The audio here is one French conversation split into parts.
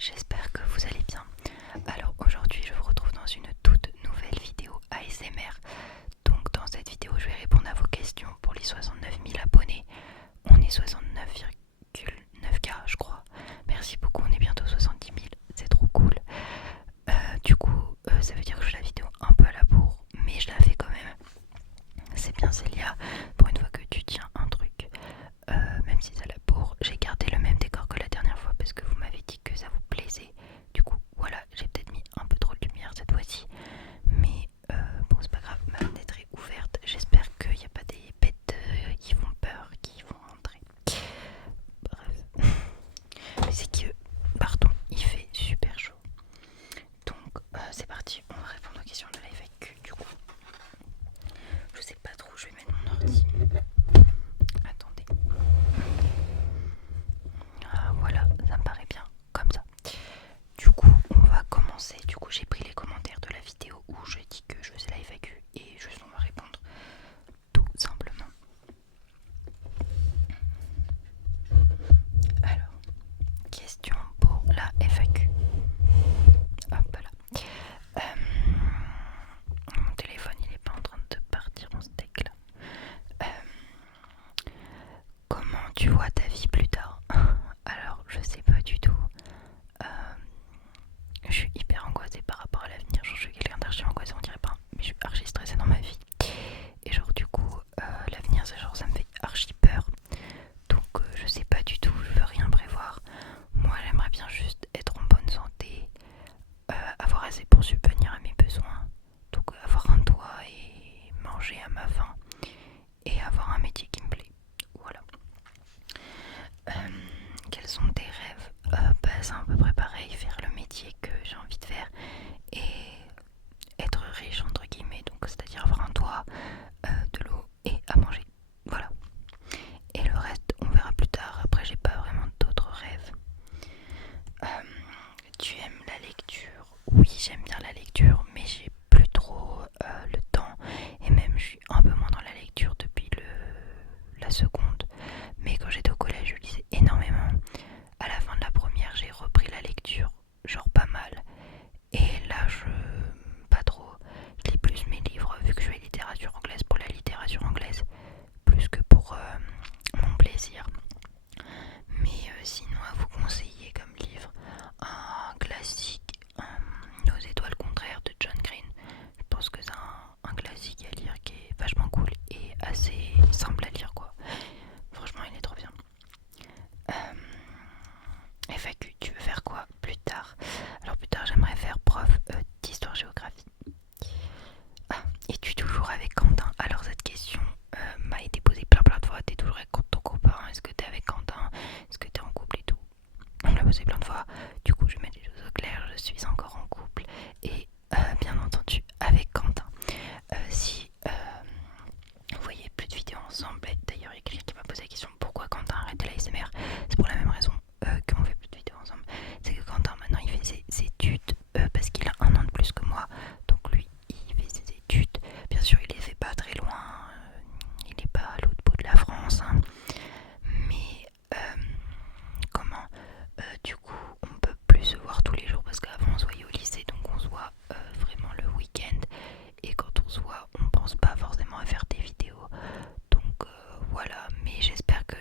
j'espère que vous allez bien. Alors aujourd'hui je vous retrouve dans une toute nouvelle vidéo ASMR. Donc dans cette vidéo je vais répondre à vos questions pour les 69 000 abonnés. On est 69,9K je crois. Merci beaucoup, on est bientôt 70 000, c'est trop cool. Ça veut dire que je fais la vidéo un peu à la bourre, mais je la fais quand même. C'est bien Célia, pour une fois que tu tiens un truc. Même si ça la bourre, j'ai gardé le même décor que la dernière fois parce que vous m'avez dit que ça vous plaisait. Du coup, voilà, j'ai peut-être mis un peu trop de lumière cette fois-ci. Mais bon, c'est pas grave, ma fenêtre est ouverte. J'espère qu'il n'y a pas des bêtes qui font peur, qui vont rentrer. Bref. C'est que, pardon, il fait super chaud. Donc, c'est parti, on va répondre aux questions de la FAQ. Du coup, je sais pas trop où je vais mettre mon ordi. Attendez. Voilà, ça me paraît bien comme ça. Du coup, on va commencer. Du coup, j'ai pris les commentaires de la vidéo où je dis que je faisais la FAQ et juste on va répondre tout simplement. Alors, question pour la FAQ. Hop là. Mon téléphone il est pas en train de partir en steak là. Comment tu vois ta vie plus tard? Alors, je sais pas du tout. Euh, je suis hyper angoissée par rapport à l'avenir. Genre, je suis quelqu'un d'archi angoissé, on dirait pas, mais je suis archi stressée dans ma vie. Et genre, du coup, l'avenir, c'est genre, ça me fait archi peur. Donc, je sais pas du tout, je veux rien prévoir. Moi, j'aimerais bien juste être en bonne santé, avoir assez pour subvenir à mes besoins. Donc, avoir un toit et manger à ma faim. Et avoir un métier qui me plaît. Voilà. Quels sont tes rêves? Bah, c'est à peu près pareil, faire le métier que j'ai envie de faire et être riche entre guillemets, donc c'est-à-dire avoir un toit, de l'eau et à manger. Voilà. Et le reste, on verra plus tard. Après, j'ai pas vraiment d'autres rêves. Tu aimes la lecture? Oui, j'aime bien la lecture, mais j'ai plus trop le temps et même je suis un peu moins dans la lecture depuis la seconde. Mais quand j'étais au collège, je lisais énormément. À la fin de la première, j'ai repris la lecture, genre pas mal. Et là, pas trop. Je lis plus mes livres, vu que je fais littérature anglaise, pour la littérature anglaise, plus que pour mon plaisir. Mais sinon, à vous conseiller comme livre, un classique, Nos étoiles contraires de John Green. Je pense que c'est un classique à lire qui est vachement cool et assez simple à lire, quoi. Franchement, il est trop bien. FAQ, tu veux faire quoi plus tard? Alors plus tard, j'aimerais faire prof d'histoire-géographie. Ah, es-tu toujours avec Quentin? Alors cette question m'a été posée plein de fois. T'es toujours avec ton copain? Est-ce que t'es avec Quentin? Est-ce que t'es en couple et tout? On me l'a posé plein de fois. Du coup, je vais mettre les choses au clair. Je suis encore en couple et bien entendu avec Quentin. Si vous voyez plus de vidéos ensemble, d'ailleurs il y a quelqu'un qui m'a posé la question pourquoi Quentin arrête l'ASMR. C'est pour la même raison qu'on fait plus de vidéos ensemble. C'est que Quentin maintenant il fait ses études parce qu'il a un an de plus que moi. Donc lui il fait ses études. Bien sûr il les fait pas très loin. Il n'est pas à l'autre bout de la France. Hein. Mais comment du coup on peut plus se voir tous les jours parce qu'avant on se voyait au lycée, donc on se voit vraiment le week-end. Et quand on se voit, on pense pas forcément à faire des vidéos. Donc voilà, mais j'espère que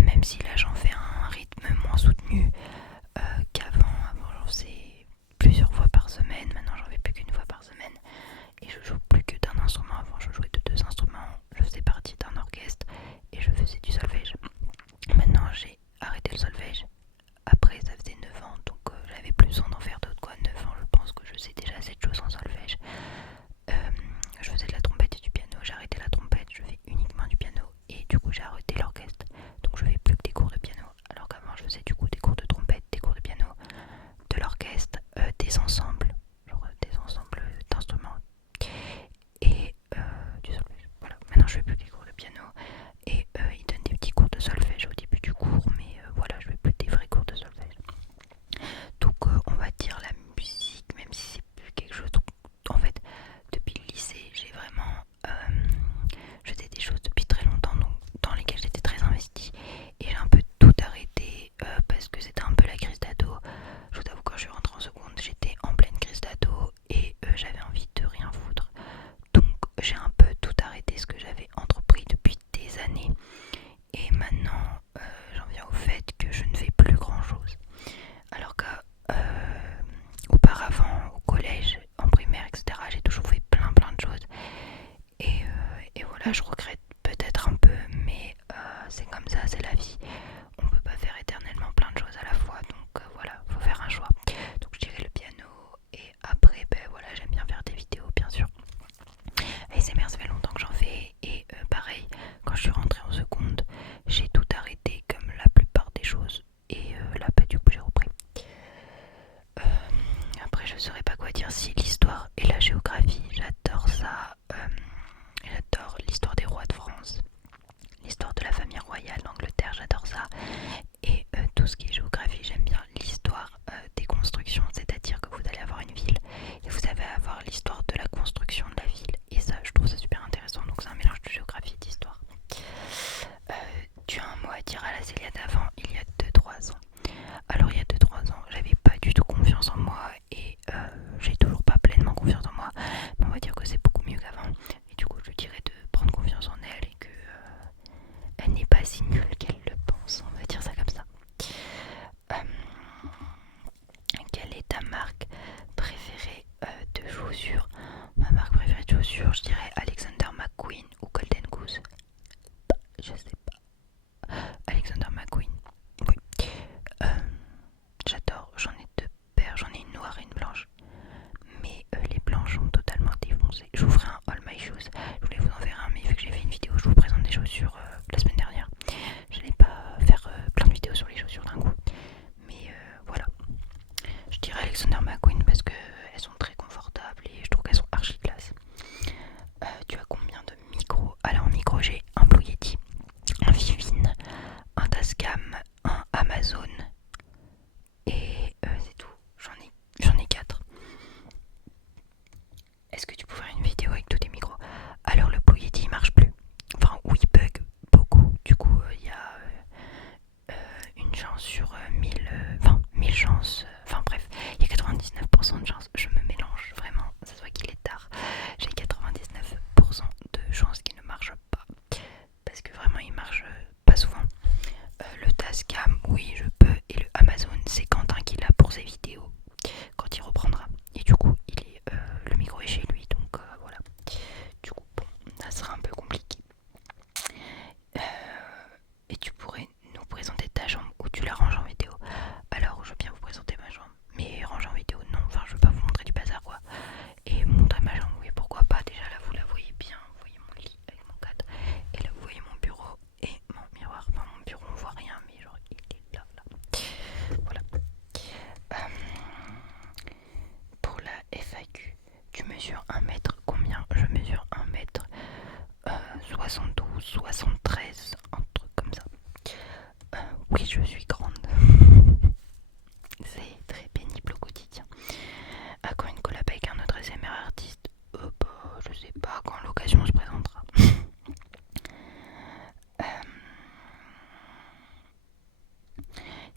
même si là j'en fais un rythme moins soutenu qu'avant. Avant j'en faisais plusieurs fois par semaine, maintenant j'en fais plus qu'une fois par semaine. Et je joue plus que d'un instrument. Avant je jouais de deux instruments, je faisais partie d'un orchestre et je faisais du solfège. Maintenant j'ai arrêté le solfège. Après ça faisait 9 ans, donc j'avais plus besoin d'en faire d'autres quoi. 9 ans je pense que je sais déjà cette chose en solfège. Je faisais de la trompette et du piano, j'ai arrêté la trompette, je fais uniquement du piano. Et du coup j'ai arrêté l'orchestre, donc je fais plus que des cours de piano. Alors qu'avant je faisais du coup des cours de trompette, des cours de piano, de l'orchestre, des ensembles, genre des ensembles d'instruments et du solfège. Voilà, maintenant je fais plus que des cours de piano et ils donnent des petits cours de solfège au début du cours, mais voilà, je fais plus des vrais cours de solfège. Donc on va dire la musique, même si c'est plus quelque chose. En fait, depuis le lycée, j'ai vraiment je faisais des choses depuis très longtemps, donc dans lesquelles j'étais très investie, et j'ai un peu tout arrêté parce que c'était un peu la crise d'ado. Je vous avoue, quand je suis rentrée en seconde, j'étais en pleine crise d'ado et j'avais envie de rien foutre. Donc j'ai un peu tout arrêté ce que j'avais entrepris depuis des années. Et maintenant, j'en viens au fait que je ne fais plus grand chose. Alors qu'auparavant, au collège, en primaire, etc., j'ai toujours fait plein de choses. Et voilà, je regrette peut-être un peu, mais c'est comme ça, c'est la vie. On peut pas faire éternellement plein de choses à la fois, donc voilà, faut faire un choix. Donc je dirais le piano, et après, ben voilà, j'aime bien faire des vidéos, bien sûr. ASMR, ça fait longtemps que j'en fais, et pareil, quand je suis rentrée en seconde, j'ai tout arrêté comme la plupart des choses, et là, bah, du coup, j'ai repris. Après, je saurais pas quoi dire si l'histoire et la géographie, j'adore ça. J'adore l'histoire des rois de France, l'histoire de la famille royale d'Angleterre, j'adore ça. Et tout ce qui est géographie, j'aime bien l'histoire des constructions, c'est-à-dire que vous allez avoir une ville et vous allez avoir l'histoire de la construction de la ville. Et ça, je trouve ça super intéressant, donc c'est un mélange de géographie et d'histoire. Tu as un mot à dire à la Célia d'avant, il y a 2-3 ans. Alors il y a 2-3 ans, j'avais pas du tout confiance en moi et j'ai toujours pas pleinement confiance en moi, mais on va dire que c'est beaucoup mieux qu'avant. Et du coup, je dirais de prendre confiance en elle et que elle n'est pas si nulle qu'elle le pense, on va dire ça comme ça. Quelle est ta marque préférée de chaussures? Ma marque préférée de chaussures, je dirais Alexander McQueen ou Golden Goose. Je sais pas. Alexander McQueen. Oui. J'adore, j'en ai 2 paires, j'en ai une noire et une blanche. Mais les blanches sont totalement défoncées. Je vous ferai un All My Shoes. Je voulais vous en faire un, mais vu que j'ai fait une vidéo, je vous présente des chaussures la semaine dernière. Je n'allais pas faire plein de vidéos sur les chaussures d'un coup. Mais voilà. Je dirais Alexander McQueen parce qu'elles sont très confortables et je trouve qu'elles sont archi classe. Tu as combien de micros? Alors en micro, j'ai un Blue Yeti, un Vivine, un Tascam, un Amazon. Et c'est tout. J'en ai 4. Est-ce que tu peux faire une vidéo avec tous tes micros? Alors le Blue Yeti il marche plus. Enfin oui, il bug beaucoup. Du coup il y a une chance sur 1000, enfin 1000 chances. Enfin bref, il y a 99% de chances. Je me mélange vraiment. Ça se voit qu'il est tard. J'ai 99% de chances qu'il ne marche pas. Parce que vraiment il marche pas souvent. Le Tascam, oui je peux. Et le Amazon, c'est Quentin qui l'a pour ses vidéos. Quand il reprendra. Et du coup, le micro est chez lui, donc voilà. Du coup, bon, ça sera un peu compliqué. Et tu pourrais nous présenter ta jambe ou tu la ranges en vidéo? Alors, je veux bien vous présenter ma jambe, mais ranger en vidéo, non. Enfin, je veux pas vous montrer du bazar, quoi. Et montrer ma jambe, oui, pourquoi pas. Déjà, là, vous la voyez bien. Vous voyez mon lit avec mon cadre. Et là, vous voyez mon bureau et mon miroir. Enfin, mon bureau, on voit rien, mais genre, il est là. Voilà. Pour la FAQ, tu mesures 1 mètre combien? Je mesure 1 mètre 72, 73, un truc comme ça. Oui, je suis grande. C'est très pénible au quotidien. Quand une collab avec un autre SMR artiste? Bah, je sais pas, quand l'occasion se présentera.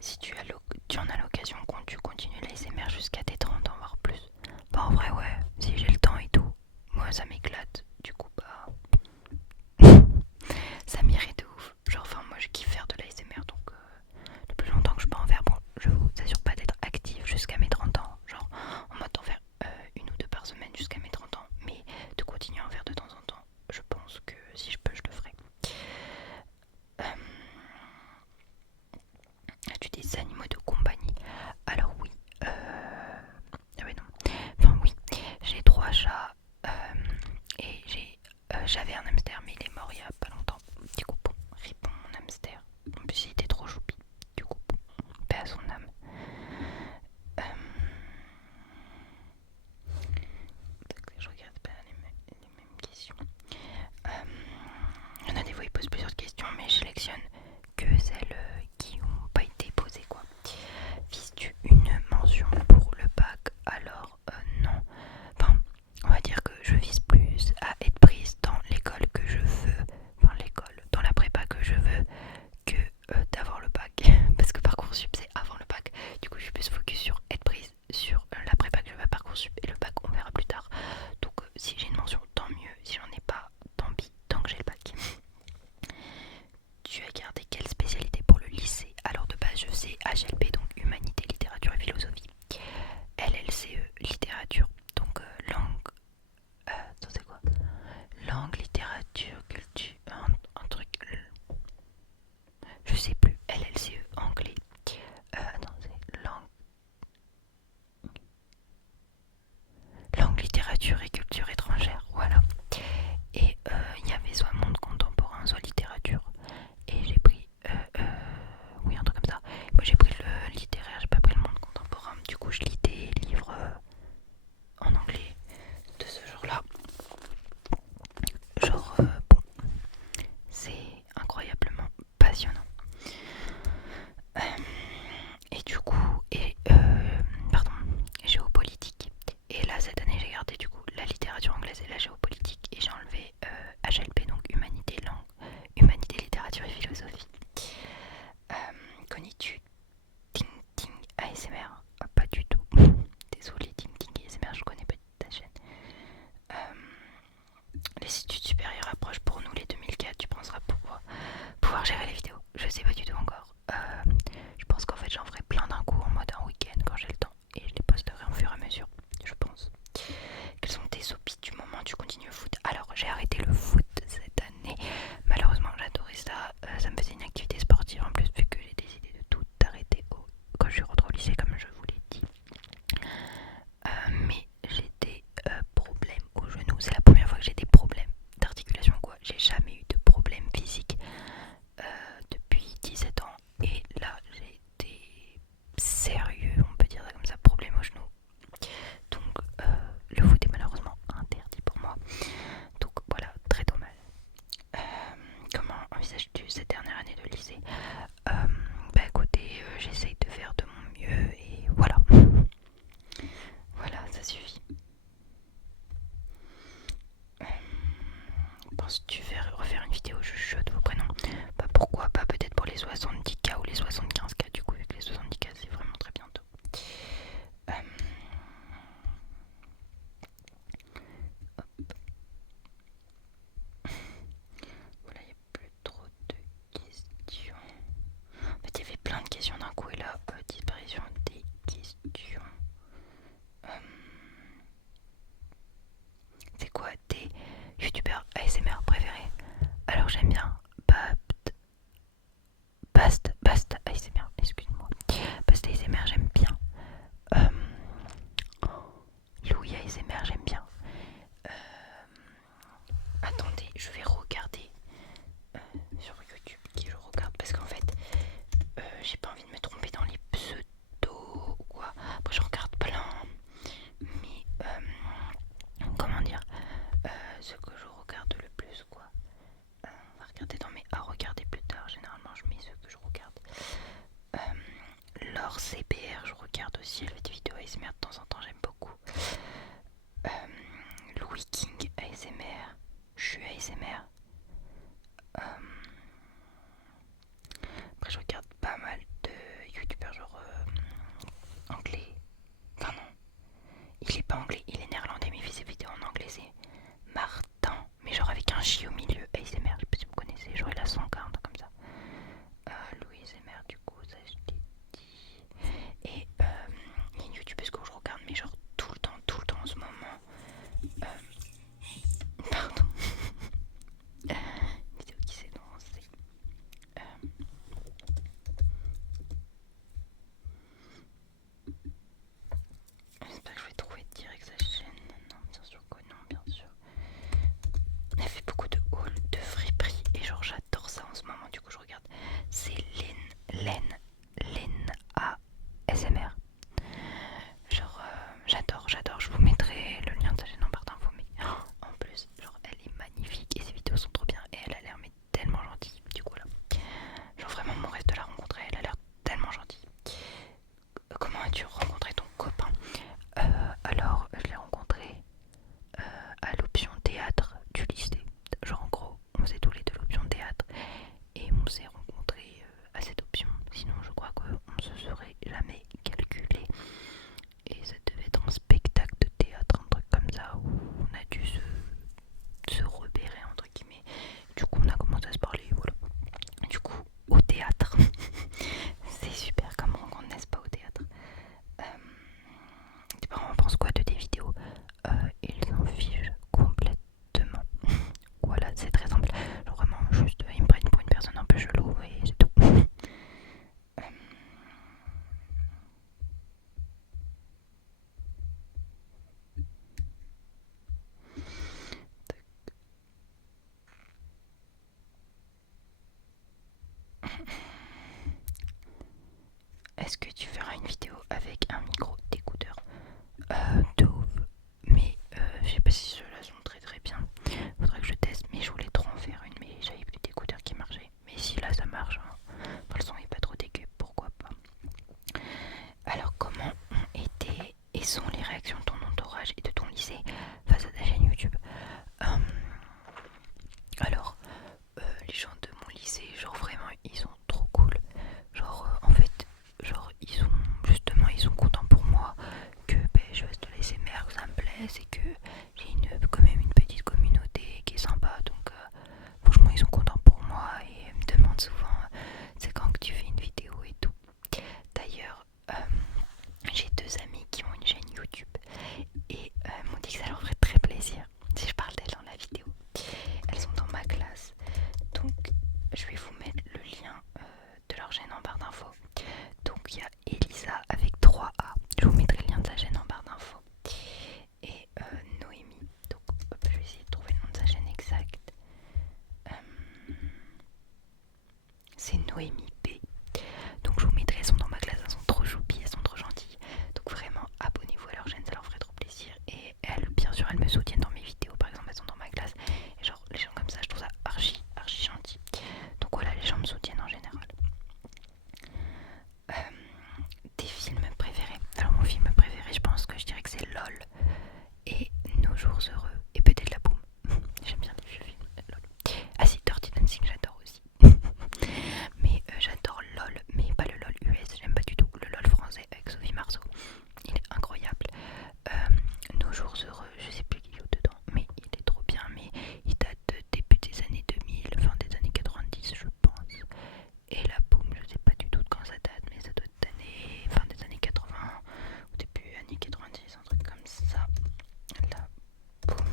Si tu en as l'occasion, tu continues l'ASMR jusqu'à tes 30 ans, voire plus. Bah en vrai ouais, si j'ai le temps et tout. Moi ça m'éclate, du coup bah... ça m'irait de ouf. Genre enfin moi je kiffe faire de l'ASMR. Parcoursup c'est avant le bac. Du coup je suis plus focus sur être prise sur la prépa que je vais à Parcoursup, et le bac on verra plus tard. Donc si j'ai une mention tant mieux, si j'en ai pas tant pis, tant que j'ai le bac. Tu as gardé quelle spécialité pour le lycée? Alors de base je faisais HLP, donc humanité, littérature et philosophie. LLCE, littérature, donc langue. Attends, c'est quoi? Langue, littérature, culture, un truc. Je sais plus. LLCE, anglais. Attends, c'est langue, littérature et culture étrangère. Voilà. Et il y avait soit monde contemporain, soit littérature. Et j'ai pris. Oui, un truc comme ça. Moi j'ai pris le littéraire, j'ai pas pris le monde contemporain. Du coup, je lis des livres en anglais de ce genre-là. Genre, bon, c'est incroyablement passionnant. Et du coup, pardon, géopolitique. Et là, cette année, j'ai gardé du coup la littérature anglaise et la géopolitique. Et j'ai enlevé HLP, donc humanité, langue, humanité, littérature et philosophie. Connais-tu Ting Ting ASMR? Pas du tout. Désolée, Ting Ting ASMR, je connais pas ta chaîne. Les études supérieures approchent pour nous les 2004. Tu penseras pouvoir gérer les vidéos? Je sais pas du tout encore. Je pense qu'en fait j'en ferai plein d'un coup en mode un week-end quand j'ai le temps, et je les posterai au fur et à mesure, je pense. Quels sont tes hobbies du moment? Tu continues le foot? Alors j'ai arrêté le foot cette année. Malheureusement j'adorais ça. Ça me faisait une activité sportive en plus, vu que j'ai décidé de tout arrêter quand je suis rentrée au lycée, comme je vous l'ai dit. Mais j'ai des problèmes au genou. C'est la première fois que j'ai des problèmes d'articulation, quoi. J'ai jamais eu de problème physique depuis 17 ans. Et là, j'ai des sérieux, on peut dire ça comme ça, problèmes au genou. Donc, le foot est malheureusement interdit pour moi. Donc, voilà, très dommage. Comment envisages-tu cette dernière année de lycée? Bah écoutez, j'essaye de faire de mon mieux et voilà. Voilà, ça suffit. Penses-tu refaire une vidéo où je chuchote vos prénoms? Bah pourquoi pas, peut-être pour les 70K ou les 75K, du coup, avec les 70K c'est vraiment très bientôt. Voilà, il n'y a plus trop de questions. En fait, il y avait plein de questions d'un coup, et là, disparition des questions. C'est quoi tes youtubeurs ASMR préférés? Alors j'aime bien Bast ASMR, excuse-moi. Bast ASMR, j'aime bien. Louis ASMR, j'aime bien. Attendez, je vais regarder sur YouTube qui je regarde, parce qu'en fait, j'ai pas envie de me tromper est-ce que tu feras une vidéo avec un micro d'écouteur? De ouf. Mais je sais pas si ceux-là sont très très bien. Faudrait que je teste, mais je voulais trop en faire une, mais j'avais plus d'écouteurs qui marchaient. Mais si là ça marche, hein. Enfin, le son est pas trop dégueu, pourquoi pas. Alors comment ont été et sont les réactions de ton entourage et de ton lycée face à ta chaîne YouTube? Alors les gens de mon lycée, genre vraiment ils sont trop cool. Genre en fait, genre ils sont contents pour moi que je fasse de l'ASMR, que ça me plaise et que j'ai quand même une petite communauté qui est sympa. Donc franchement ils sont contents pour moi et me demandent souvent c'est quand que tu fais une vidéo et tout. D'ailleurs j'ai deux amis qui ont une chaîne YouTube et m'ont dit que ça leur ferait très plaisir si je parle d'elles dans la vidéo. Elles sont dans ma classe, donc je vais vous mettre le lien de leur chaîne en barre d'infos. Donc il y a Elisa avec 3 A, je vous mettrai le lien de sa chaîne en barre d'infos. Et Noémie, donc hop, je vais essayer de trouver le nom de sa chaîne exact. C'est Noémie B. Donc je vous mettrai, elles sont dans ma classe, elles sont trop choupies, elles sont trop gentilles. Donc vraiment abonnez-vous à leur chaîne, ça leur ferait trop plaisir. Et elles, bien sûr, elles me soutiennent dans mes vidéos, par exemple elles sont dans ma classe. Et genre les gens comme ça, je trouve ça archi gentil. Donc voilà, les gens me soutiennent en général. Des films préférés. Alors mon film préféré, je pense que je dirais que c'est LOL et Nos jours heureux et peut-être La Boum. J'aime bien les vieux films. LOL. Ah si, Dirty Dancing, j'adore aussi. Mais j'adore LOL, mais pas le LOL US, j'aime pas du tout. Le LOL français avec Sophie Marceau, il est incroyable. Nos jours heureux, je sais plus qui joue dedans, mais il est trop bien. Mais il date des débuts des années 2000, fin des années 90, je pense. Et La Boum, je sais pas du tout de quand ça date, mais ça doit être fin des années 80 ou début années 90, un truc comme ça. La Boum.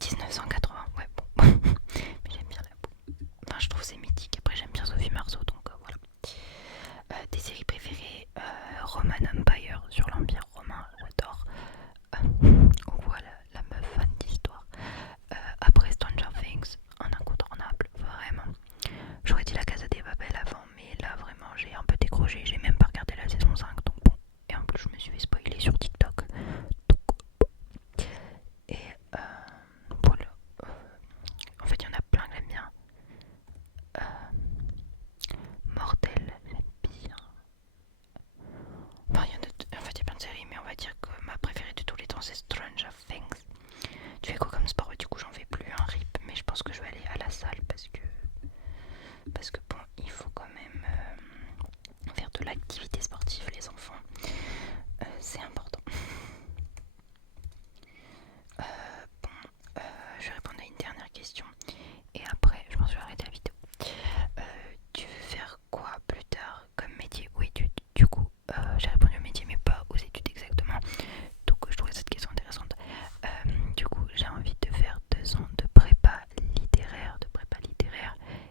1980, ouais, bon. Mais j'aime bien La Boum. Enfin, je trouve c'est mythique. Après, j'aime bien Sophie Marceau, donc voilà. Des séries préférées, Roman Empire sur l'Empire romain, j'adore. Voilà, la meuf fan d'histoire. Après Stranger Things, un incontournable, vraiment. J'aurais dit La Casa des Papel avant, mais là vraiment j'ai un peu décroché, j'ai même pas regardé la saison 5, donc bon. Et en plus je me suis fait spoiler sur TikTok. Donc, et voilà. En fait il y en a plein que j'aime bien. Mortel, j'aime bien. Enfin, en fait il y a plein de séries, mais on va dire que ma préférée de tous les temps c'est Stranger Things. Tu fais quoi comme sport? Du coup j'en fais plus un rip, mais je pense que je vais aller à la salle parce que bon, il faut quand même faire de l'activité sportive, les enfants, c'est important. Je vais répondre à une dernière question et après je m'en suis arrêtée la vidéo. Tu veux faire quoi plus tard comme métier ou études? Du coup j'ai répondu au métier mais pas aux études exactement, donc je trouvais cette question intéressante. Du coup j'ai envie de faire 2 ans de prépa littéraire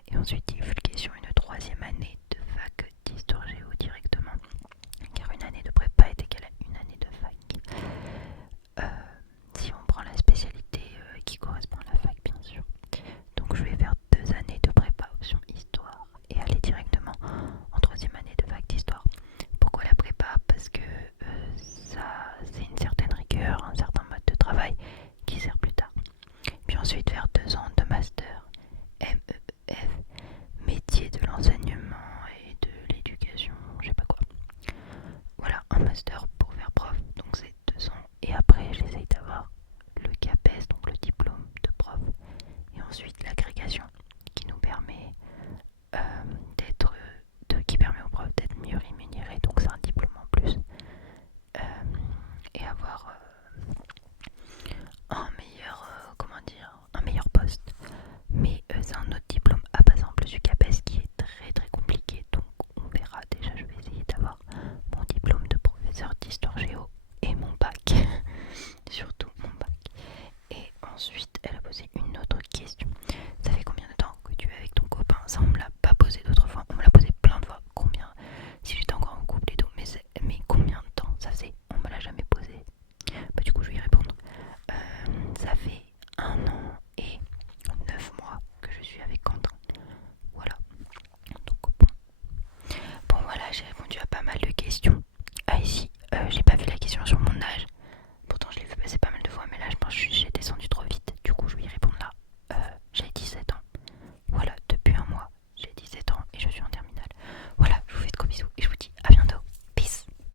et ensuite divulgation une 3e année